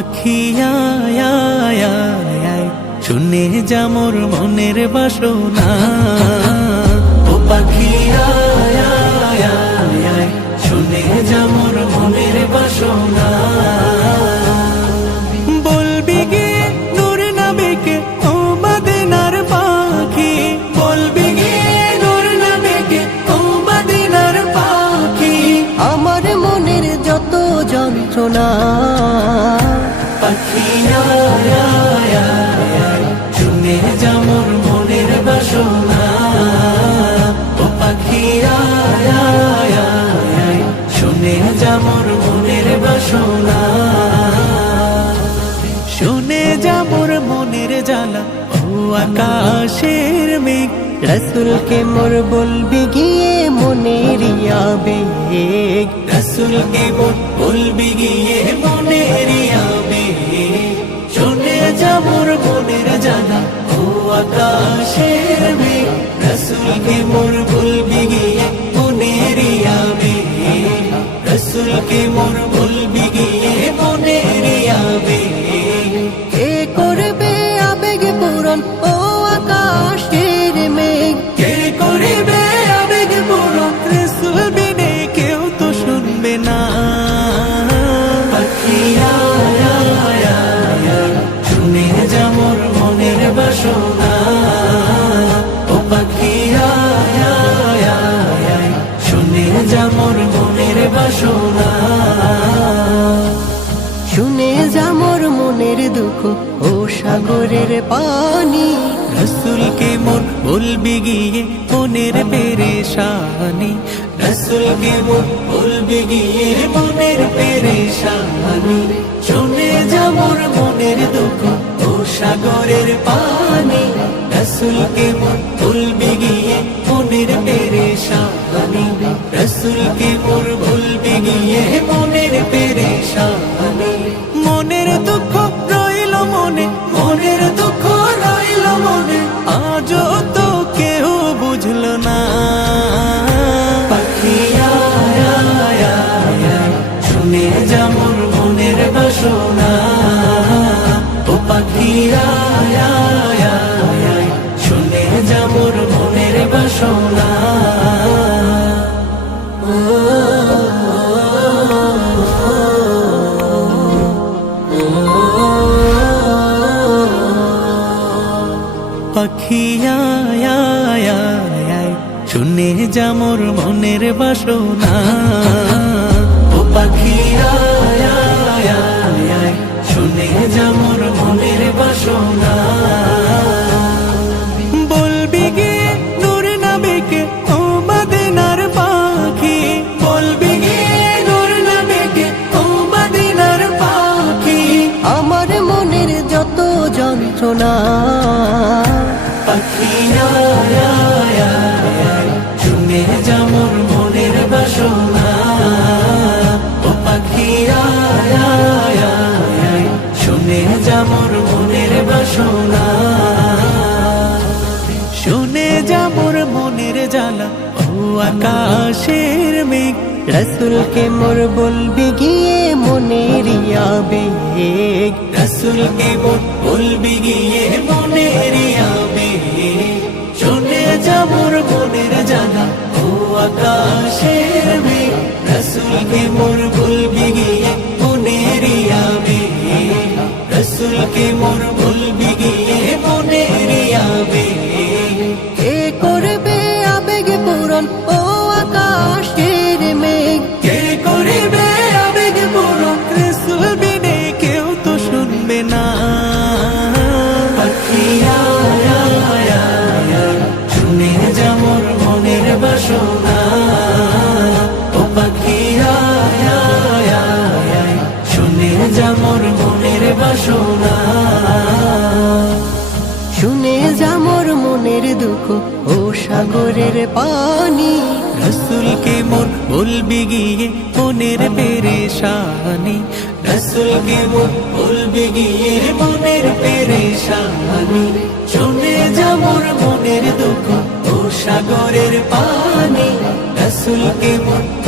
পাখিয়া শুনে যা মোর মনের বাসনা। ও পাখিয়া শুনে যা মোর মনের বাসনা। বলবি গে নূর নাবিকে ও মদিনার পাখি। বলবি গে নূর নাবিকে ও মদিনার পাখি। আমার মনের যত যন্ত্রণা মোর মনের বাসনা। শুনে যা মোর মনের জ্বালা ও আকাশের মেঘ। রসুলকে মোর বলবি গিয়ে মনের আবেগ। রসুলকে মোর বলবি গিয়ে মনের আবেগ। শুনে যা মোর মনের জ্বালা ও আকাশের মেঘ। রসুলকে মোর বলবি গিয়ে রসুলকে মোর বলবি গিয়ে মনের আবেগ। কে করবে আবেগ পূরণ ও আকাশের মেঘ। কে করিবে আবেগ পুরো রসুল বিনে কেউ তো শুনবে না। শুনে যা মোর মনের বাসনা। ও পাখিয়া শুনে যা মোর বাসনা। শুনে যামর মনের দুঃখ ও সাগরের পানি। রসুলকে মন বলবি গিয়ে মনের পেরেশানি। রসুলকে মন বলবি গিয়ে মনের পেরেশানি। পেরেশানি বলবি গিয়ে মনের দুঃখ রইল মনে মনের দুঃখ রইল মনে আজও তো কেউ বুঝল না পাখিয়া শুনে যা পাখিয়া শুনে যা মোর মনের বাসনা। ও পাখিয়া শুনে যা মোর মনের বাসনা। বলবি গে পাখি। বলবি পাখি। আমার মনের যত যন্ত্রণা জ্বালা ও আকাশের মেঘ রসুলকে মোর বলবি গিয়ে মনের আবেগ রসুলকে মোর বলবি গিয়ে মনের আবেগ শুনে যা মোর মনের জ্বালা ও আকাশের মেঘ রসুলকে মোর শুনে যা মোর মনের দুঃখ, ও সাগরের পানি। রসুলকে মোর বলবি গিয়ে, মনের পেরেশানি। রসুলকে মোর বলবি গিয়ে, মনের পেরেশানি। শুনে যা মোর মনের দুঃখ, ও সাগরের পানি। রসুলকে মোর